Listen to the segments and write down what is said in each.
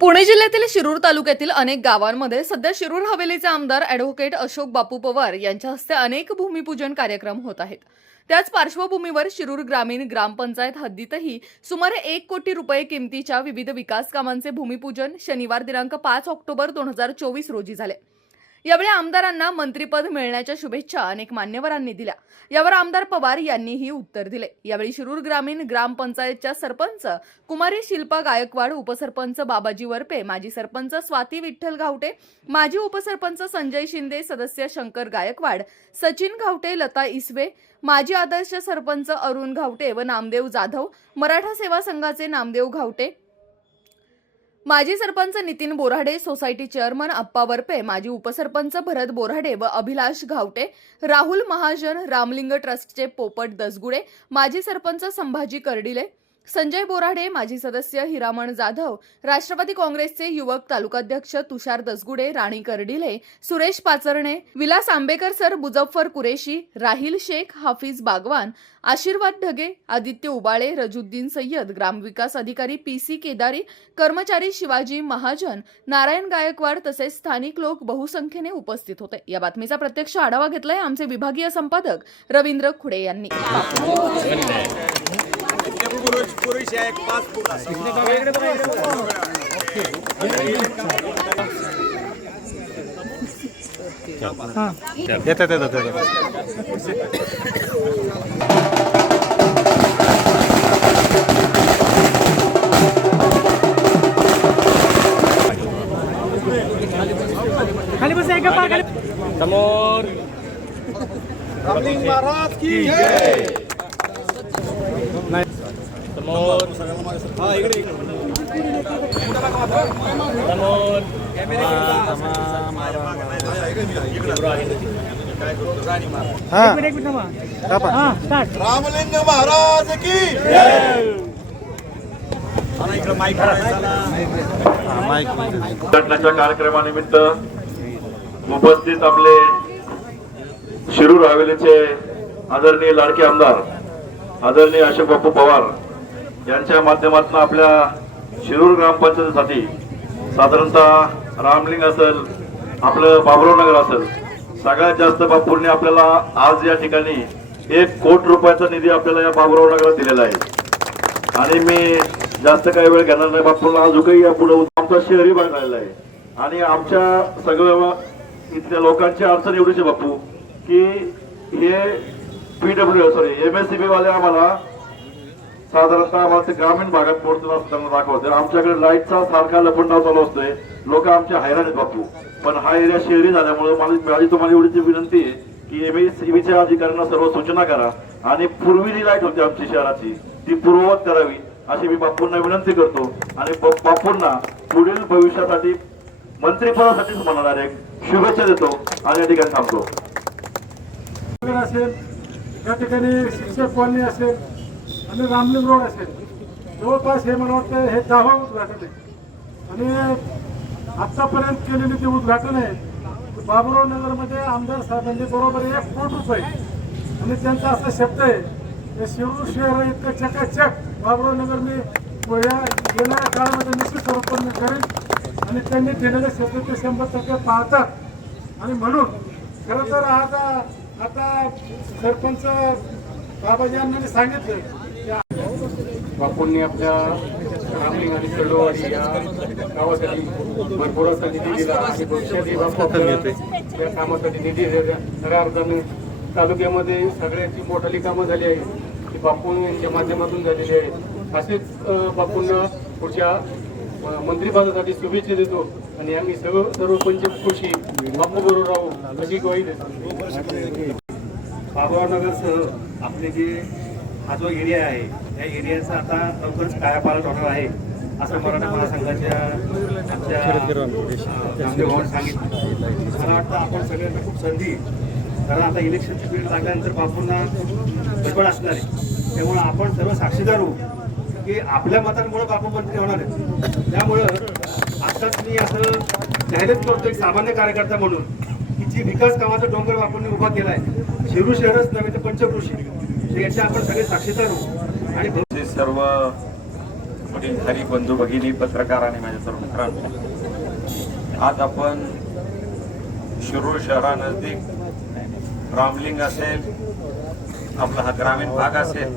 पुणे जिल्ह्यातील शिरूर तालुक्यातील अनेक गावांमध्ये सध्या शिरूर हवेलीचे आमदार अॅडव्होकेट अशोक बापू पवार यांच्या हस्ते अनेक भूमिपूजन कार्यक्रम होत आहेत. त्याच पार्श्वभूमीवर शिरूर ग्रामीण ग्रामपंचायत हद्दीतही सुमारे एक कोटी रुपये किमतीच्या विविध विकास कामांचे भूमिपूजन शनिवार दिनांक पाच ऑक्टोबर दोन हजार चोवीस रोजी झाले. यावेळी आमदारांना मंत्रीपद मिळण्याच्या शुभेच्छा अनेक मान्यवरांनी दिल्या. यावर आमदार पवार यांनीही उत्तर दिले. यावेळी शिरूर ग्रामीण ग्रामपंचायतच्या सरपंच कुमारी शिल्पा गायकवाड उपसरपंच बाबाजी वरपे माजी सरपंच स्वाती विठ्ठल घावटे माजी उपसरपंच संजय शिंदे सदस्य शंकर गायकवाड सचिन घावटे लता इसवे माजी आदर्श सरपंच अरुण घावटे व नामदेव जाधव मराठा सेवा संघाचे नामदेव घावटे माजी सरपंच नितीन बोराडे सोसायटी चेअरमन अप्पा वरपे माजी उपसरपंच भरत बोराडे व अभिलाष घावटे राहुल महाजन रामलिंग ट्रस्टचे पोपट दसगुडे माजी सरपंच संभाजी कर्डिले संजय बोराडे माजी सदस्य हिरामण जाधव राष्ट्रवादी काँग्रेसचे युवक तालुकाध्यक्ष तुषार दसगुडे राणी कर्डिले सुरेश पाचरणे विलास आंबेकर सर मुजफ्फर कुरेशी राहिल शेख हाफिज बागवान आशीर्वाद ढगे आदित्य उबाळे रजुद्दीन सय्यद ग्रामविकास अधिकारी पी सी केदारी कर्मचारी शिवाजी महाजन नारायण गायकवाड तसेच स्थानिक लोक बहुसंख्येने उपस्थित होते. या बातमीचा प्रत्यक्ष आढावा घेतलाय आमचे विभागीय संपादक रवींद्र खुडे यांनी. पुरुष आहे एक पाच असं. येतात येतात येतात. खाली बसा एका पाय खाली समोर महाराज की जय समोर हा इकडे इकडे समोर राणी महाराज हा एक मिनिट एक मिनिट थांबा. कापा. हा रामलिंग महाराज की हा, उद्घाटनाच्या कार्यक्रमानिमित्त उपस्थित आपले शिरूर हवेलीचे आदरणीय लाडके आमदार आदरणीय अशोक बापू पवार यांच्या माध्यमातून आपल्या शिरूर ग्रामपंचायतीसाठी साधारणतः रामलिंग असेल आपलं बाबुरावनगर असेल सगळ्यात जास्त बापूंनी आपल्याला आज या ठिकाणी एक कोट रुपयाचा निधी आपल्याला या बाबुरावनगरात दिलेला आहे. आणि मी जास्त काही वेळ घेणार नाही बापूंना अजूनही या पुढे आमचा शहरी भाग राहिला आहे. आणि आमच्या सगळ्या इथल्या लोकांची अडचण एवढीच आहे बापू की हे PW sorry M S C B वाले आम्हाला साधारणतः आम्हाला ग्रामीण भागात पोहोचत असताना दाखवते. आमच्याकडे लाईटचा सारखा लपंडाव चालू असतोय. लोक आमच्या हैराण आहेत बापू. पण हा एरिया शहरी झाल्यामुळे मला माझी तुम्हाला एवढीची विनंती आहे की एम सीबीच्या अधिकाऱ्यांना सर्व सूचना करा आणि पूर्वी जी लाइट होती आमची शहराची. ती पूर्ववत करावी अशी मी बापूंना विनंती करतो. आणि बापूंना पुढील भविष्यासाठी मंत्रिपदासाठीच म्हणा डायरेक्ट शुभेच्छा देतो आणि या ठिकाणी थांबतो. असेल या ठिकाणी शिक्षक कॉलनी असेल आणि रामलिंग रोड असेल. जवळपास हे मला वाटतं हे दहावं उद्घाटन आहे. आणि आत्तापर्यंत केलेली जे उद्घाटन आहे बाबुराव नगरमध्ये आमदार साहेबांनी बरोबर एक कोट रुपये आणि त्यांचा असा शब्द आहे की शिरूर शहर इतकं चकाचक बाबुराव नगर मी येणाऱ्या काळामध्ये निश्चित स्वरूपात मी करेन आणि त्यांनी केलेले शब्द ते शंभर टक्के पाहतात आणि म्हणून खरं तर आता आता सरपंच बाबाजी यांनी सांगितलं बापूंनी आपल्या रामलिंग आणि चळवाडी या गावासाठी भरपूर असा निधी दिला आणि भविष्यातही बापू या कामासाठी निधी. खऱ्या अर्थाने तालुक्यामध्ये सगळ्याची मोठाली कामं झाली आहेत ती बापू यांच्या माध्यमातून झालेली आहे असेच बापूंना पुढच्या मंत्रिपदासाठी शुभेच्छा देतो आणि आम्ही सर्व सर्व पंच खुशी बापू बरोबर राहू अशी ग्वाही देतो. बाबुरावनगरसह आपले जे हा जो एरिया आहे या एरियाचा आता लवकरच कायापालट होणार आहे असं मराठा महासंघाच्या आमच्या सांगितलं. मला वाटतं आपण सगळ्यांना खूप संधी कारण आता इलेक्शनची पिरियड लागल्यानंतर बापूंना गडबड असणार आहे. त्यामुळं आपण सर्व साक्षीदार होऊ की आपल्या मतांमुळे बापू मंत्री होणार आहे त्यामुळं आताच मी असं जाहिरात करतो एक सामान्य कार्यकर्ता म्हणून की जी विकास कामाचा डोंगर बापूंनी उभा केलाय. शिरू शहरच नव्हे तर पंचकृषी. याच्या आपण सगळे साक्षीदार होऊ. आणि सर्व वडीलधारी बंधू भगिनी पत्रकार आणि माझ्या सर्व मित्रांनो आज आपण शिरूर शहरानजदीक रामलिंग असेल आपला हा ग्रामीण भाग असेल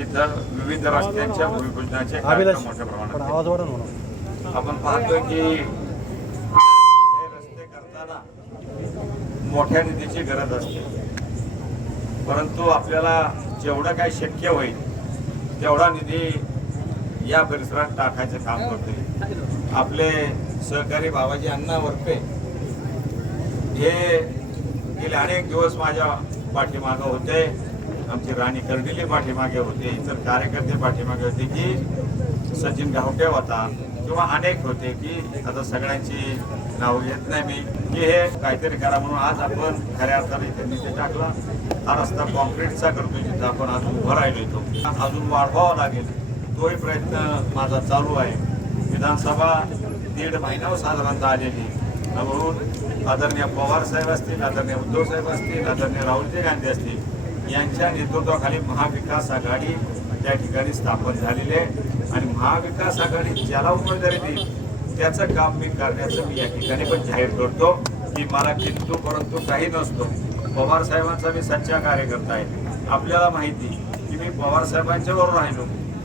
इथं विविध रस्त्यांच्या भूमिपूजनाचे मोठ्या प्रमाणात. आपण पाहतोय की हे रस्ते करताना मोठ्या निधीची गरज असते. परंतु आपल्याला जेवढं काही शक्य होईल तेवढा निधी या परिसरात टाकायचं काम करते आपले सहकारी बाबाजी अण्णा वरपे हे गेले अनेक दिवस माझ्या पाठीमागे होते. आमची राणी कर्डिले पाठीमागे होते इतर कार्यकर्ते पाठीमागे होते. की सचिन गावटे होता किंवा अनेक होते की आता सगळ्यांची नाव येत नाही मी. की हे काहीतरी करा म्हणून आज आपण खऱ्या अर्थाने त्यांनी ते टाकला. हा रस्ता कॉन्क्रीटचा करतोय जिथं आपण अजून उभं राहिलो तो अजून वाढवावा लागेल. तोही प्रयत्न माझा चालू आहे. विधानसभा दीड महिन्यावर साधारणतः आलेली म्हणून आदरणीय पवार साहेब असतील आदरणीय उद्धव साहेब असतील आदरणीय राहुलजी गांधी असतील यांच्या नेतृत्वाखाली महाविकास आघाडी त्या ठिकाणी स्थापन झालेली आहे. आणि महाविकास आघाडी ज्याला उमेदवारी देईल त्याचं काम मी करण्याचं मी या ठिकाणी पण जाहीर करतो. की मला किंतू परंतु काही नसतो. पवार साहेबांचा मी सच्चा कार्यकर्ता आहे. आपल्याला माहिती की मी पवार साहेबांच्यावर राहिलो.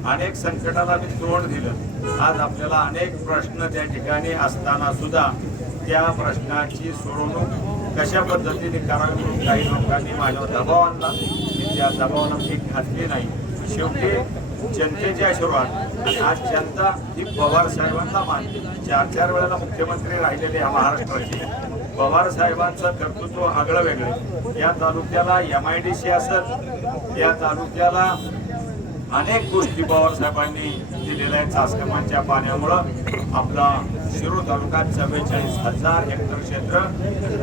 अनेक संकटाला मी तोंड दिलं. आज आपल्याला अनेक प्रश्न त्या ठिकाणी असताना सुद्धा त्या प्रश्नाची सोडवणूक कशा पद्धतीने करावी म्हणून काही लोकांनी माझ्यावर दबाव आणला. मी त्या दबावाला मी घातली नाही. शेवटी जनतेचे आशीर्वाद. आणि आज जनता ही पवार साहेबांना मानते. चार चार वेळेला मुख्यमंत्री राहिलेले या महाराष्ट्राचे. पवार साहेबांचं कर्तृत्व आगळं वेगळं. या तालुक्याला एम आय डी सी असत या तालुक्याला अनेक गोष्टी पवार साहेबांनी दिलेल्या आहेत चासकमांच्या पाण्यामुळं. आपला शिरूर तालुका चव्वेचाळीस हजार हेक्टर क्षेत्र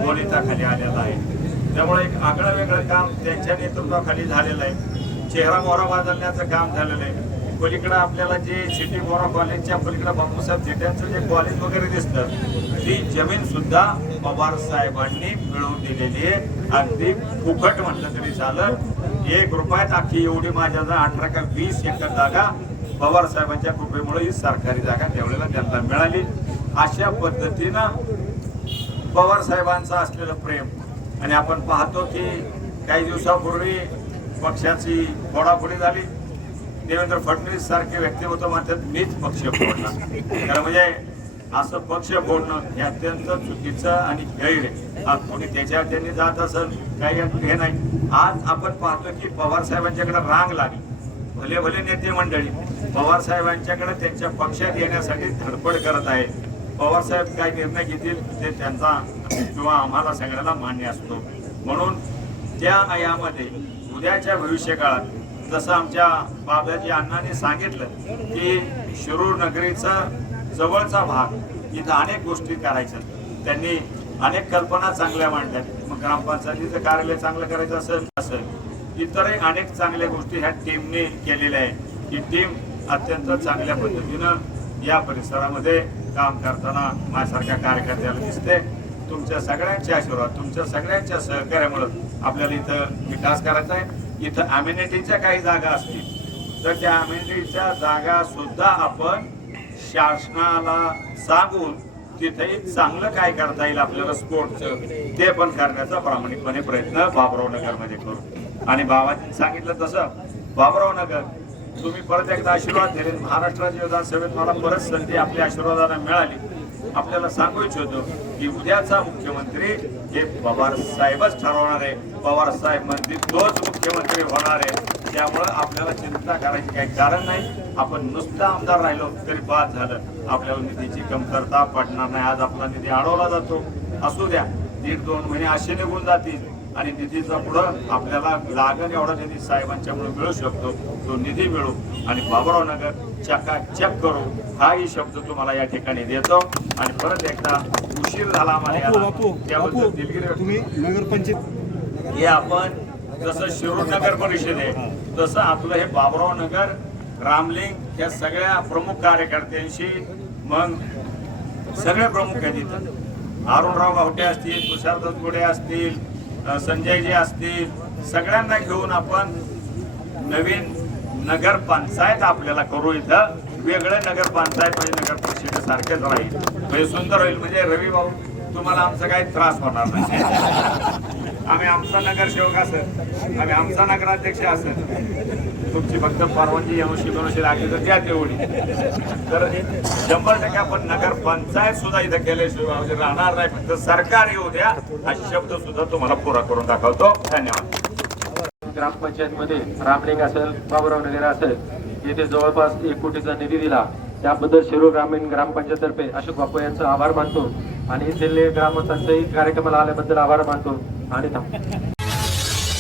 वनिताखाली आलेलं आहे. त्यामुळे एक आगळं वेगळं काम त्यांच्या नेतृत्वाखाली झालेलं आहे. चेहरा मोहरा बदलण्याचं काम झालेलं आहे. पलीकडं आपल्याला जे सिटी गोरा कॉलेजच्या पलीकडं बापूसाहेब जेट्यांचं जे कॉलेज वगैरे दिसतं ती जमीन सुद्धा पवार साहेबांनी मिळवून दिलेली आहे. अगदी फुकट म्हटलं तरी चालं एक रुपयात अख्खी एवढी माझ्या अठरा का वीस एकर जागा पवार साहेबांच्या कृपेमुळे ही सरकारी जागा त्यावेळेला त्यांना मिळाली. अशा पद्धतीनं पवार साहेबांचं असलेलं प्रेम आणि आपण पाहतो की काही दिवसापूर्वी पक्षाची फोडाफोडी झाली. देवेंद्र फडणवीस सारखे व्यक्तिमत्व म्हणतात मीच पक्ष फोडला तर म्हणजे असं पक्ष फोडणं हे अत्यंत चुकीचं आणि गैर आहे. आज कोणी त्याच्या त्यांनी जात असेल काही हे नाही. आज आपण पाहतो की पवार साहेबांच्याकडे रांग लागली. भले भले नेते मंडळी पवार साहेबांच्याकडे त्यांच्या पक्षात येण्यासाठी धडपड करत आहे. पवार साहेब काय निर्णय घेतील ते त्यांचा किंवा आम्हाला सगळ्याला मान्य असतो. म्हणून त्या यामध्ये उद्याच्या भविष्यकाळात जसं आमच्या बाबाजी अण्णांनी सांगितलं की शिरूर नगरीचा जवळचा भाग इथं अनेक गोष्टी करायच्या. त्यांनी अनेक कल्पना चांगल्या मांडल्यात. मग ग्रामपंचायतीचं कार्यालय चांगलं करायचं असेल असेल. इतरही अनेक चांगल्या गोष्टी ह्या टीमने केलेल्या आहे ही टीम अत्यंत चांगल्या पद्धतीनं या परिसरामध्ये काम करताना माझ्यासारख्या कार्यकर्त्याला दिसते. तुमच्या सगळ्यांचे आशीर्वाद तुमच्या सगळ्यांच्या सहकार्यामुळं आपल्याला इथं विकास करायचा आहे. इथं अम्युनिटीच्या काही जागा असतील. तर त्या अम्युनिटीच्या जागा सुद्धा आपण शासनाला सांगून तिथेही चांगलं काय करता येईल आपल्याला स्पोर्टचं ते पण करण्याचा प्रामाणिकपणे प्रयत्न बाबराव नगरमध्ये करू. आणि बाबाजी सांगितलं तसं बाबराव नगर तुम्ही परत एकदा आशीर्वाद दिले महाराष्ट्राच्या विधानसभेत मला परत संधी आपल्या आशीर्वादाला मिळाली. आपल्याला सांगू इच्छितो की उद्याचा मुख्यमंत्री हे पवार साहेबच ठरवणार आहे पवार साहेब म्हणजे तोच मुख्यमंत्री होणार आहे. त्यामुळं आपल्याला चिंता करायची काही कारण नाही. आपण नुसतं आमदार राहिलो तरी बाद झालं. आपल्याला निधीची कमतरता पडणार नाही. आज आपला निधी अडवला जातो. असू द्या दीड दोन महिने असे निघून जातील आणि निधीचा पुढं आपल्याला लागण एवढा निधी साहेबांच्यामुळे मिळू शकतो. तो निधी मिळू आणि बाबराव नगर चकाचक करू. हाही शब्द तुम्हाला या ठिकाणी देतो. आणि परत एकदा उशीर झाला आम्हाला. त्याबद्दल दिलगिरी व्यक्त हे आपण जसं शिरूर नगर परिषद आहे तसं आपलं हे बाबराव नगर रामलिंग या सगळ्या प्रमुख कार्यकर्त्यांशी मग सगळे प्रमुख आहेत इथं. अरुणराव गावटे असतील तुषार दत्तगुडे असतील अ, संजयजी असतील सगळ्यांना घेऊन आपण नवीन नगर पंचायत आपल्याला करू इथं. वेगळं नगरपंचायत म्हणजे नगर परिषद सारखेच राहील. म्हणजे सुंदर होईल. म्हणजे रवी भाऊ तुम्हाला आमचा काही त्रास होणार नाही. आम्ही आमचा नगरसेवक असेल. आम्ही आमचा नगराध्यक्ष असेल. तुमची फक्त परवानगी ऐंशी दोनशे लागली तर त्या तेवढी. तर शंभर टक्के आपण नगर पंचायत सुद्धा इथं केल्याशिवाय म्हणजे राहणार नाही. फक्त सरकार येऊ द्या. हा शब्द सुद्धा तुम्हाला पुरा करून दाखवतो. धन्यवाद. ग्रामपंचायतमध्ये रामलिंग असेल बाबुराव नगर असेल येथे जवळपास एक कोटीचा निधी दिला त्याबद्दल शिरूर ग्रामीण ग्रामपंचायततर्फे अशोक बापू यांचा आभार मानतो. आणि इथले ग्रामस्थांचाही कार्यक्रमाला आल्याबद्दल आभार मानतो. आणि थांब.